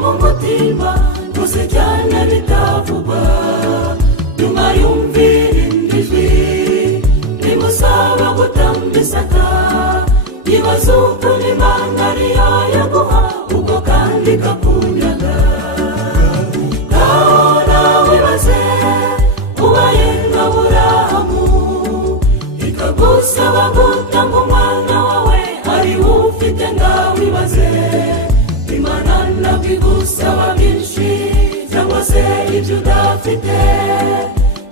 mu mutima gusa cyane bitavugwa nyuma yumvira indijwi rimusaba gutambisaka yibaza ukuntu Imana ariyo yaguha ubwo kandi ikakunyaga nawe wibaze ubaye nka Aburahamu ikagusaba gutanga umwana wawe ari ufite ngaho wibaze Imana ntabwo igusaba byinshi cyangwa se ibyo udafite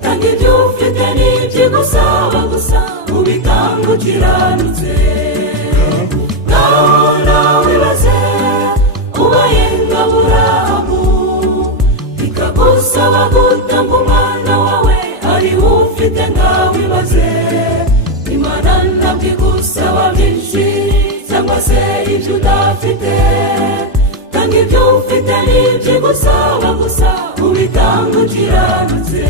tanga ibyo ufite n'ibyo igusaba gusa ubitanga ukiranutse nawe wibaze ubaye nka Aburahamu ikagusaba gutanga umwana wawe ari ufite ngaho wibaze Imana ntabwo igusaba byinshi cyangwa se ibyo udafite tanga ibyo ufite n'ibyo igusaba gusa ubitanga ukiranutse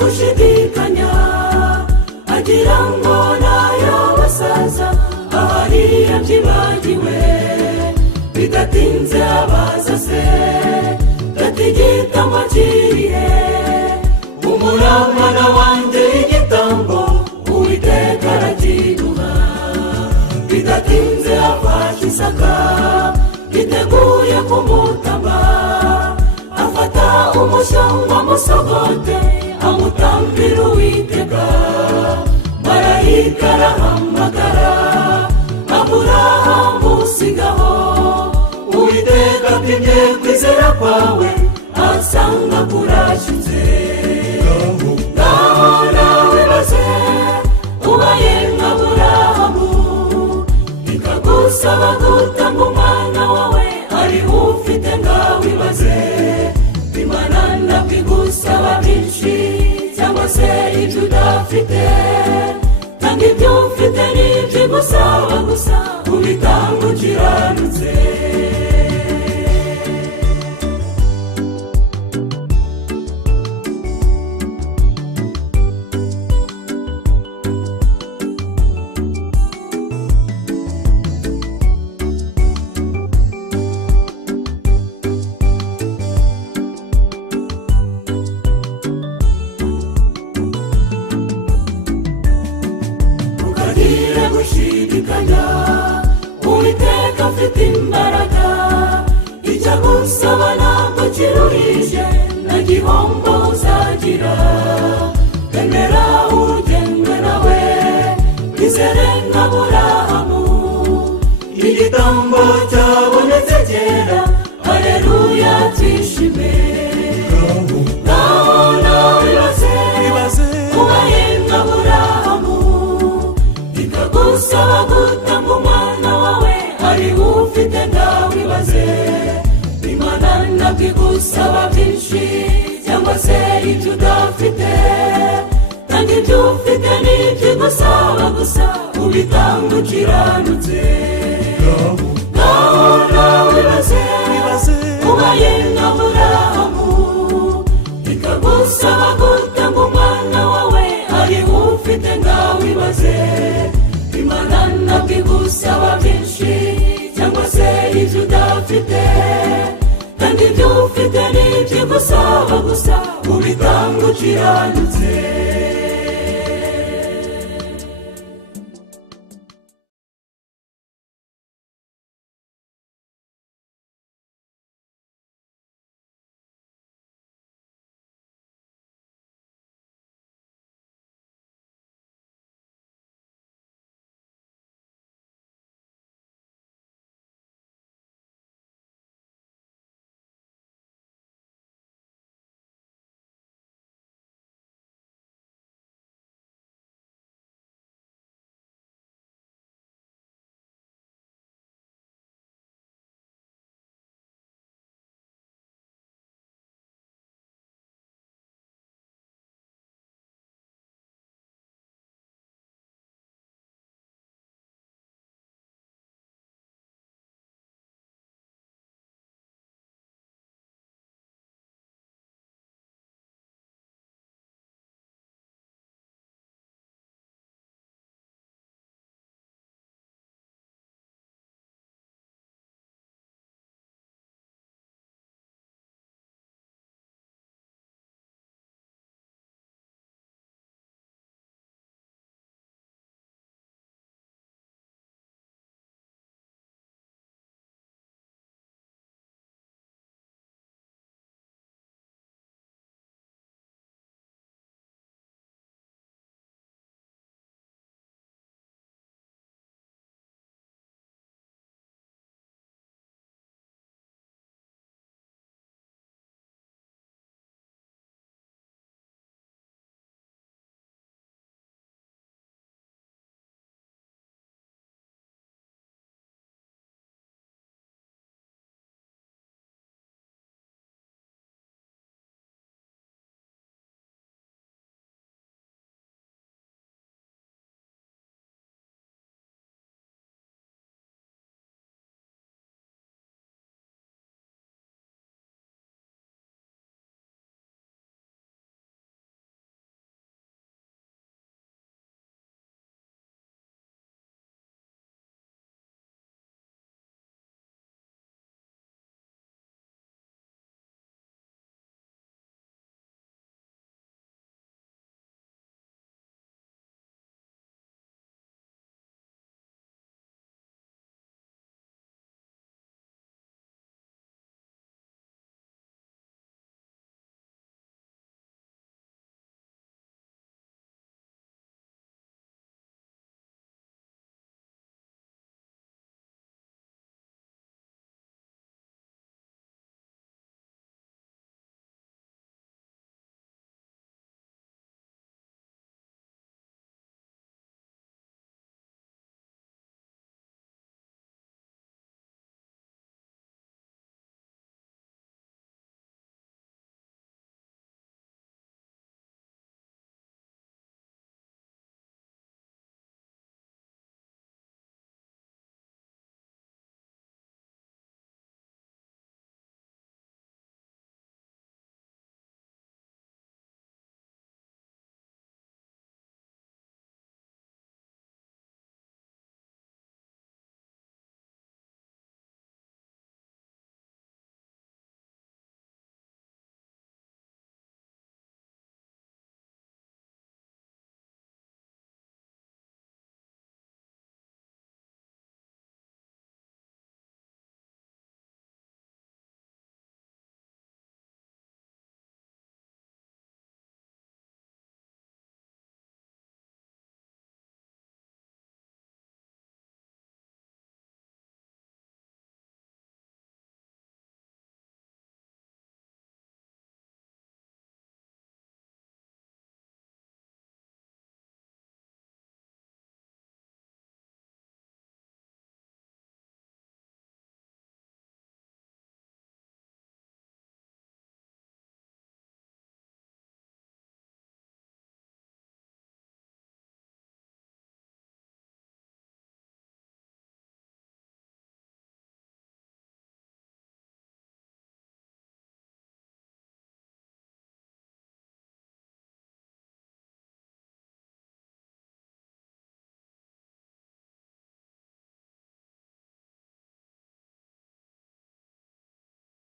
gushidikanya agira ngo nayo basaza ahari yabyibagiwe bidatinze abaza se gatigitamo kirihe umwana wanjye igitambo Uwiteka arakiguha bidatinze afashe Isaka yiteguye kumutamba afata umushyamba musogote amutambira Uwiteka marayika arahamagara Aburahamu sigaho Uwiteka apimye kwizera kwawe asanga kurashize ngaho nawe baze ubaye nka Aburahamu ikagusaba gutanga umwana wawe ari ufite ngaho wibaze Imana ntabwo igusaba byinshi cyangwa se ibyo udafite tanga ibyo ufite n'ibyo igusaba gusa ubitanga ukiranutse gushidikanya Uwiteka afite imbaraga icyo agusaba ntabwo kiruhije nta gihombo uzagira emera urugendo nawe wizere nka Aburahamu igitambo cyabonetse kera haleluya twishime naho nawe wibaze ubaye nka Aburahamu ikagusaba gutanga umwana wawe ari ufite ngaho wibaze Imana ntabwo igusaba byinshi cyangwa se ibyo udafite tanga ibyo ufite n'ibyo igusaba gusa ubitanga ukiranutse ngaho nawe wibaze ubaye nka Aburahamu ikagusaba gutanga umwana wawe ari ufite ngaho wibaze Imana ntabwo igusaba byinshi cyangwa se ibyo udafite tanga ibyo ufite n'ibyo igusaba gusa ubitanga ukiranutse